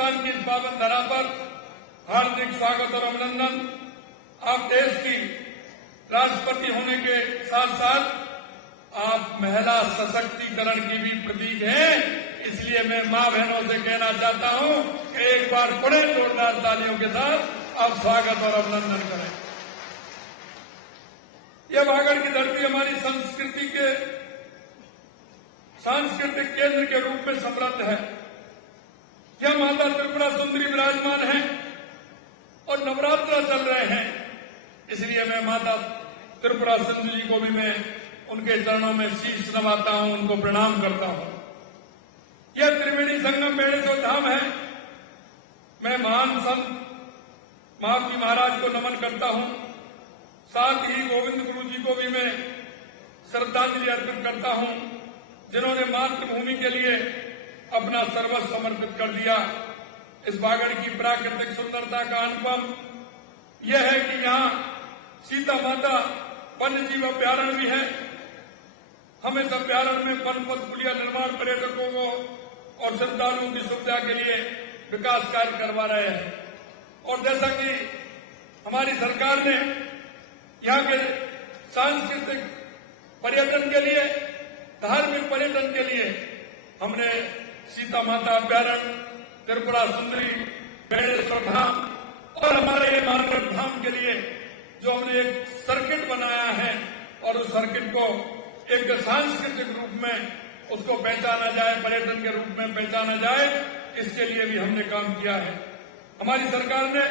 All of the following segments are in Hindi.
राजस्थान की इस पावन धरा पर हार्दिक स्वागत और अभिनंदन। आप देश की राष्ट्रपति होने के साथ साथ आप महिला सशक्तिकरण की भी प्रतीक हैं, इसलिए मैं मां बहनों से कहना चाहता हूं कि एक बार बड़े जोरदार तालियों के साथ आप स्वागत और अभिनंदन करें। यह बागड़ की धरती हमारी संस्कृति के सांस्कृतिक केंद्र के रूप में समृद्ध है। यह माता त्रिपुरा सुंदरी विराजमान है और नवरात्र चल रहे हैं, इसलिए मैं माता त्रिपुरा सुंदरी को भी मैं उनके चरणों में शीश नवाता हूं, उनको प्रणाम करता हूं। यह त्रिवेणी संगम बेड़ेश्वर धाम है। मैं महान संत महाजी महाराज को नमन करता हूं, साथ ही गोविंद गुरु जी को भी मैं श्रद्धांजलि अर्पित करता हूं, जिन्होंने मातृभूमि के लिए अपना सर्वस्व समर्पित कर दिया। इस बागड़ की प्राकृतिक सुंदरता का अनुपम यह है कि यहाँ सीता माता वन्य जीव अभ्यारण्य भी है। हम इस अभ्यारण्य में वन पथ पुलिया निर्माण पर्यटकों को और श्रद्धालुओं की सुविधा के लिए विकास कार्य करवा रहे हैं। और जैसा कि हमारी सरकार ने यहाँ के सांस्कृतिक पर्यटन के लिए, धार्मिक पर्यटन के लिए हमने सीता माता अभ्यारण्य, त्रिपुरा सुंदरी, बेड़ेश्वर धाम और हमारे ये मानगढ़ धाम के लिए जो हमने एक सर्किट बनाया है और उस सर्किट को एक सांस्कृतिक रूप में उसको पहचाना जाए, पर्यटन के रूप में पहचाना जाए, इसके लिए भी हमने काम किया है। हमारी सरकार ने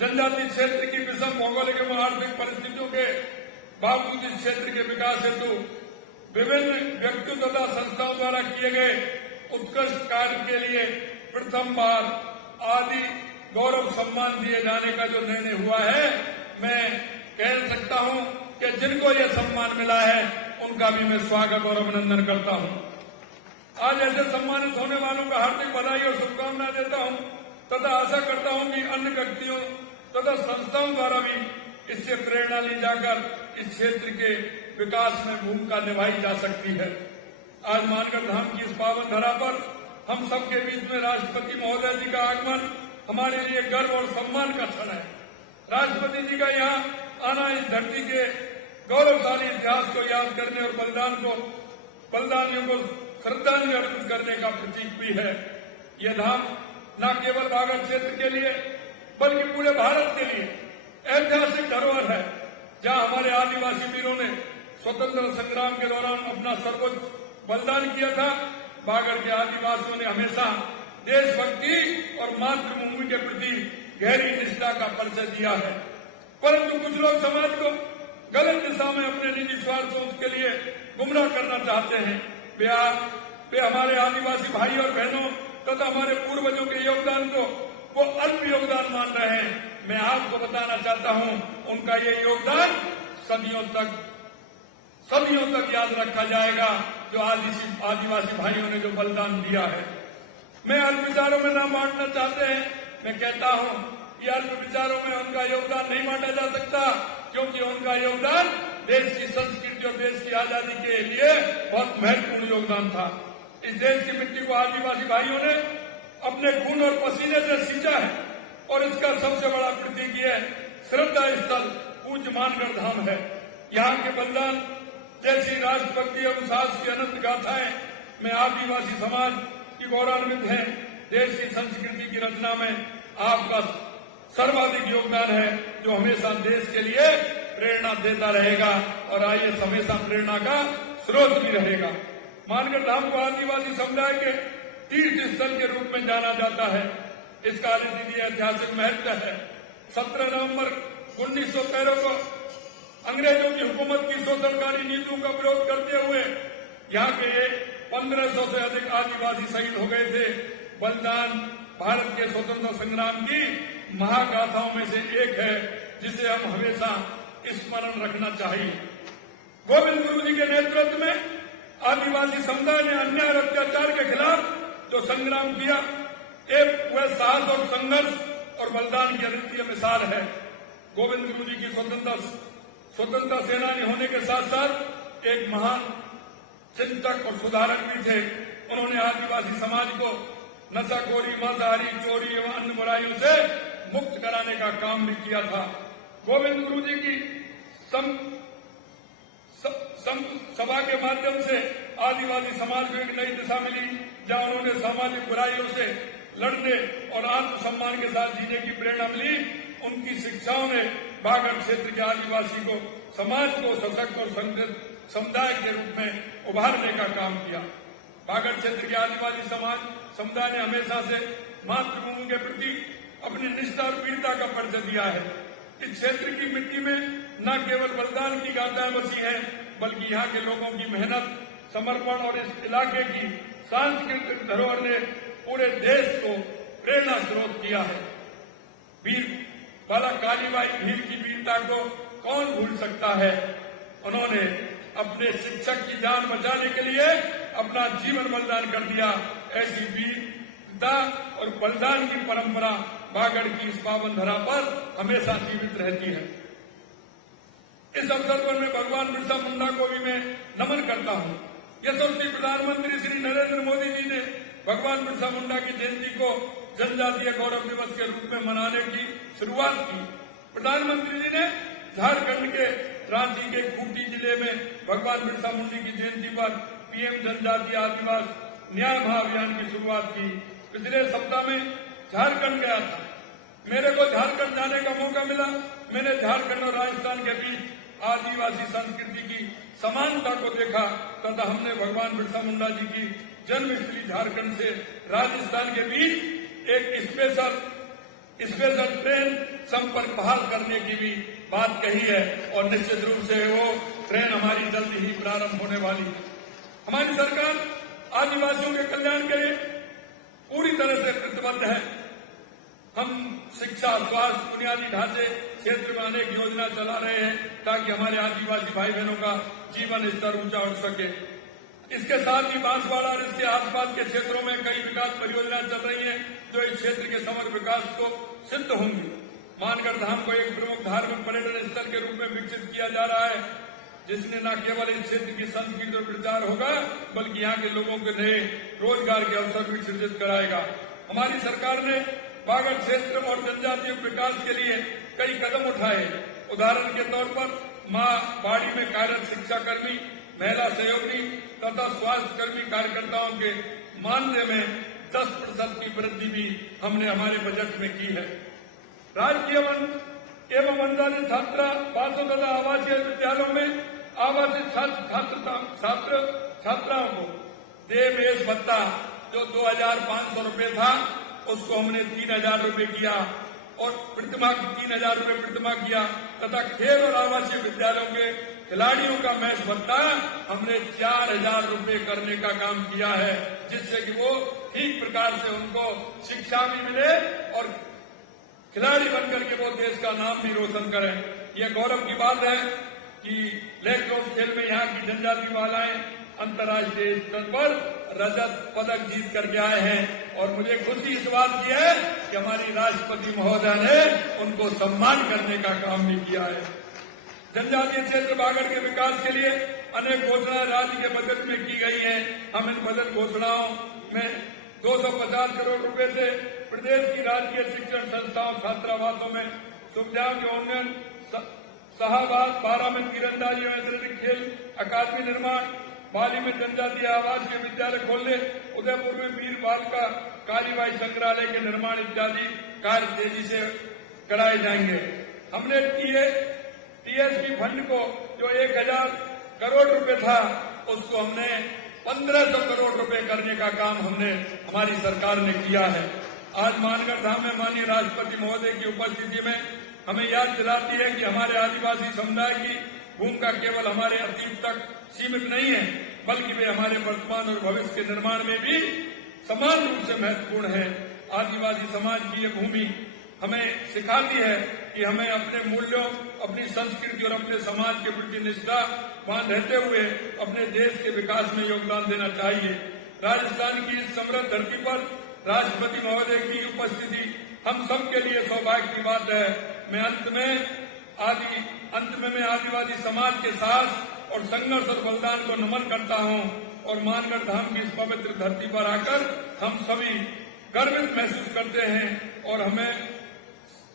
जनजातीय क्षेत्र की विषम भौगोलिक एवं आर्थिक परिस्थितियों के बावजूद इस क्षेत्र के विकास हेतु विभिन्न व्यक्तियों तथा संस्थाओं द्वारा किए गए उत्कृष्ट कार्य के लिए प्रथम बार आदि गौरव सम्मान दिए जाने का जो निर्णय हुआ है, मैं कह सकता हूं कि जिनको यह सम्मान मिला है उनका भी मैं स्वागत और अभिनंदन करता हूं। आज ऐसे सम्मानित होने वालों का हार्दिक बधाई और शुभकामनाएं देता हूं तथा आशा करता हूं कि अन्य व्यक्तियों तथा संस्थाओं द्वारा भी इससे प्रेरणा ली जाकर इस क्षेत्र के विकास में भूमिका निभाई जा सकती है। आज मानगढ़ धाम की इस पावन धरा पर हम सबके बीच में राष्ट्रपति महोदय जी का आगमन हमारे लिए गर्व और सम्मान का क्षण है। राष्ट्रपति जी का यहाँ आना इस धरती के गौरवशाली इतिहास को याद करने और बलिदानियों को श्रद्धांजलि अर्पित करने का प्रतीक भी है। यह धाम न केवल बागड़ क्षेत्र के लिए बल्कि पूरे भारत के लिए ऐतिहासिक धरोहर है, जहाँ हमारे आदिवासी वीरों ने स्वतंत्र संग्राम के दौरान अपना सर्वोच्च बलिदान किया था। बागड़ के आदिवासियों ने हमेशा देशभक्ति और मातृभूमि के प्रति गहरी निष्ठा का परिचय दिया है, परंतु कुछ लोग समाज को गलत दिशा में अपने निजी स्वार्थों के लिए गुमराह करना चाहते हैं। वे हमारे आदिवासी भाई और बहनों तथा हमारे पूर्वजों के योगदान को वो अल्प योगदान मान रहे हैं। मैं आपको बताना चाहता हूं, उनका ये योगदान सदियों तक याद रखा जाएगा, जो आदिवासी भाइयों ने जो बलिदान दिया है। मैं अल्प विचारों में न बांटना चाहते हैं। मैं कहता हूं कि अल्प विचारों में उनका योगदान नहीं बांटा जा सकता, क्योंकि उनका योगदान देश की संस्कृति और देश की आजादी के लिए बहुत महत्वपूर्ण योगदान था। इस देश की मिट्टी को आदिवासी भाइयों ने अपने खून और पसीने से सींचा है और इसका सबसे बड़ा प्रतीक यह श्रद्धा स्थल पूज्य मानगढ़ धाम है। यहाँ के बलिदान जैसी राष्ट्रभक्ति और साहस की अनंत गाथाएं में आदिवासी समाज की गौरवान्वित है। देश की संस्कृति की रचना में आपका सर्वाधिक योगदान है, जो हमेशा देश के लिए प्रेरणा देता रहेगा और आइए हमेशा प्रेरणा का स्रोत भी रहेगा। मानगढ़ धाम को आदिवासी समुदाय के तीर्थ स्थल के रूप में जाना जाता है। इसका अद्वितीय ऐतिहासिक महत्व है। 17 नवंबर 1913 को अंग्रेजों की हुकूमत की शोषणकारी नीतियों का विरोध करते हुए यहाँ के 1500 से अधिक आदिवासी शहीद हो गए थे। बलिदान भारत के स्वतंत्रता संग्राम की महागाथाओं में से एक है, जिसे हम हमेशा स्मरण रखना चाहिए। गोविंद गुरु जी के नेतृत्व में आदिवासी समुदाय ने अन्याय और अत्याचार के खिलाफ जो संग्राम किया, एक वह साहस और संघर्ष और बलिदान की अद्वितीय मिसाल है। गोविंद गुरु जी की स्वतंत्रता सेनानी होने के साथ साथ एक महान चिंतक और सुधारक भी थे। उन्होंने आदिवासी समाज को नशाखोरी, मांसाहारी, चोरी एवं अन्य बुराइयों से मुक्त कराने का काम भी किया था। गोविंद गुरु जी की सभा के माध्यम से आदिवासी समाज को एक नई दिशा मिली, जहां उन्होंने सामाजिक बुराइयों से लड़ने और आत्मसम्मान के साथ जीने की प्रेरणा मिली। उनकी शिक्षाओं ने बागड़ क्षेत्र के आदिवासी को समाज को सशक्त और संगठित समुदाय के रूप में उभारने का काम किया। बागड़ क्षेत्र के आदिवासी समुदाय ने हमेशा से मातृभूमि के प्रति अपनी निष्ठा और वीरता का परिचय दिया है। इस क्षेत्र की मिट्टी में न केवल बलिदान की गाथाएं बसी हैं, बल्कि यहाँ के लोगों की मेहनत, समर्पण और इस इलाके की सांस्कृतिक धरोहर ने पूरे देश को प्रेरणा स्रोत किया है। वीर बाला कालीबाई भील की वीरता को कौन भूल सकता है। उन्होंने अपने शिक्षक की जान बचाने के लिए अपना जीवन बलिदान कर दिया। ऐसी वीरता और बलिदान की परंपरा बागड़ की इस पावन धरा पर हमेशा जीवित रहती है। इस अवसर पर मैं भगवान बिरसा मुंडा को भी मैं नमन करता हूं। यशस्वी प्रधानमंत्री श्री नरेंद्र मोदी जी ने भगवान बिरसा मुंडा की जयंती को जनजातीय गौरव दिवस के रूप में मनाने की शुरुआत की। प्रधानमंत्री जी ने झारखंड के रांची के खूंटी जिले में भगवान बिरसा मुंडा की जयंती पर पीएम जनजातीय आदिवासी न्याय महाअभियान की शुरुआत की। पिछले सप्ताह में झारखंड गया था। मेरे को झारखंड जाने का मौका मिला। मैंने झारखंड और राजस्थान के बीच आदिवासी संस्कृति की समानता को देखा तथा हमने भगवान बिरसा मुंडा जी की जन्मस्थली झारखंड से राजस्थान के बीच एक स्पेशल ट्रेन संपर्क बहाल करने की भी बात कही है और निश्चित रूप से वो ट्रेन हमारी जल्दी ही प्रारंभ होने वाली है। हमारी सरकार आदिवासियों के कल्याण के लिए पूरी तरह से प्रतिबद्ध है। हम शिक्षा, स्वास्थ्य, बुनियादी ढांचे क्षेत्र में अनेक योजना चला रहे हैं ताकि हमारे आदिवासी भाई बहनों का जीवन स्तर ऊंचा उठ सके। इसके साथ ही बांसवाड़ा और इसके आसपास के क्षेत्रों में कई विकास परियोजनाएं चल रही हैं जो इस क्षेत्र के समग्र विकास को सिद्ध होंगी। मानगढ़ धाम को एक प्रमुख धार्मिक पर्यटन स्थल के रूप में विकसित किया जा रहा है, जिसने न केवल इस क्षेत्र की संस्कृति और प्रचार होगा बल्कि यहाँ के लोगों के नए रोजगार के अवसर भी सृजित कराएगा। हमारी सरकार ने बागड़ क्षेत्र और जनजातीय विकास के लिए कई कदम उठाए। उदाहरण के तौर पर मां बाड़ी में कार्यरत शिक्षाकर्मी, महिला सहयोगी तथा स्वास्थ्य कर्मी कार्यकर्ताओं के मानदेय में 10% की वृद्धि भी हमने हमारे बजट में की है। राजकीय एवं अनुदानित छात्रावासों तथा आवासीय विद्यालयों में आवासीय छात्राओं को देवेश भत्ता जो 2,500 रूपये था उसको हमने 3,000 रूपये किया और प्रतिमा 3,000 रूपये प्रतिमा किया तथा खेल और आवासीय विद्यालयों के खिलाड़ियों का मैच भत्ता हमने 4,000 रूपये करने का काम किया है, जिससे कि वो ठीक प्रकार से उनको शिक्षा भी मिले और खिलाड़ी बनकर के वो देश का नाम भी रोशन करें। यह गौरव की बात है कि लैक्रोस खेल में यहाँ की जनजाति बालाएं अंतर्राष्ट्रीय स्तर पर रजत पदक जीत करके आए हैं और मुझे खुशी इस बात की है कि हमारी राष्ट्रपति महोदय ने उनको सम्मान करने का काम भी किया है। जनजातीय क्षेत्र बागड़ के विकास के लिए अनेक घोषणाएं राज्य के बजट में की गई हैं। हम इन बजट घोषणाओं में 250 करोड़ रुपए से प्रदेश की राजकीय शिक्षण संस्थाओं, छात्रावासों में सुविधाओं के उन्नयन, शाहबाद, बारा में तीरंदाजी एवं एथलेटिक खेल अकादमी निर्माण, पाली में जनजातीय आवासीय विद्यालय खोलने, उदयपुर में वीर बालिका कालीबाई संग्रहालय के निर्माण इत्यादि कार्य तेजी से कराए जाएंगे। हमने टीएसपी फंड को जो 1,000 करोड़ रुपए था उसको हमने 1,500 करोड़ रुपए करने का काम हमारी सरकार ने किया है। आज मानगढ़ धाम में माननीय राष्ट्रपति महोदय की उपस्थिति में हमें याद दिलाती है कि हमारे आदिवासी समुदाय की भूमिका केवल हमारे अतीत तक सीमित नहीं है बल्कि वे हमारे वर्तमान और भविष्य के निर्माण में भी समान रूप से महत्वपूर्ण है। आदिवासी समाज की ये भूमि हमें सिखाती है कि हमें अपने मूल्यों, अपनी संस्कृति और अपने समाज के प्रति निष्ठावान रहते हुए अपने देश के विकास में योगदान देना चाहिए। राजस्थान की इस समृद्ध धरती पर राष्ट्रपति महोदय की उपस्थिति हम सबके लिए सौभाग्य की बात है। मैं अंत में मैं आदिवासी समाज के साहस और संघर्ष और बलिदान को नमन करता हूं और मानगढ़ धाम की इस पवित्र धरती पर आकर हम सभी गर्वित महसूस करते हैं और हमें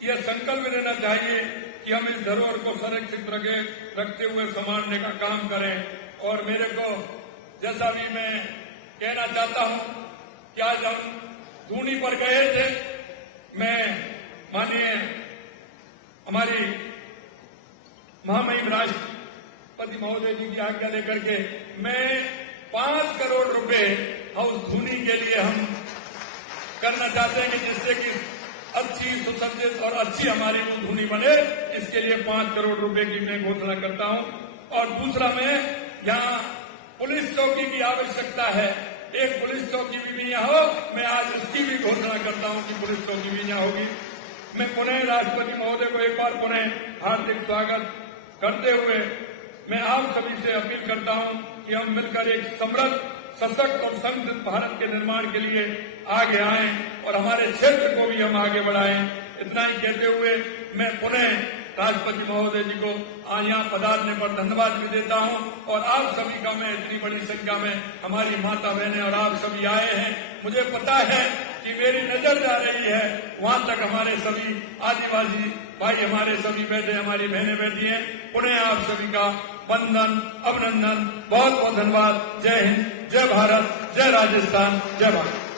यह संकल्प लेना चाहिए कि हम इस धरोहर को संरक्षित रखते हुए संभालने का काम करें। और मेरे को जैसा भी मैं कहना चाहता हूं कि आज हम धूनी पर गए थे, मैं माननीय हमारी महामहिम राष्ट्रपति महोदय जी की आज्ञा लेकर के मैं 5 करोड़ रुपए हाउस धूनी के लिए हम करना चाहते हैं कि जिससे कि अच्छी सुसज्जित और अच्छी हमारी वो धूनी बने। इसके लिए 5 करोड़ रुपए की मैं घोषणा करता हूं। और दूसरा, मैं यहाँ पुलिस चौकी की आवश्यकता है, एक पुलिस चौकी भी यहाँ हो, मैं आज उसकी भी घोषणा करता हूं कि पुलिस चौकी भी यहाँ होगी। मैं पुनः राष्ट्रपति महोदय को एक बार पुनः हार्दिक स्वागत करते हुए मैं आप सभी से अपील करता हूं कि हम मिलकर एक समृद्ध, सशक्त और समृद्ध भारत के निर्माण के लिए आगे आएं और हमारे क्षेत्र को भी हम आगे बढ़ाएं। इतना ही कहते हुए मैं पुनः राष्ट्रपति महोदय जी को यहाँ पधारने पर धन्यवाद भी देता हूं। और आप सभी का, मैं इतनी बड़ी संख्या में हमारी माता बहनें और आप सभी आए हैं, मुझे पता है कि मेरी नजर जा रही है वहां तक हमारे सभी आदिवासी भाई हमारे सभी बैठे, हमारी बहनें बैठी हैं। पुनः आप सभी का वंदन, अभिनंदन, बहुत बहुत धन्यवाद। जय हिंद, जय भारत, जय राजस्थान, जय भारत।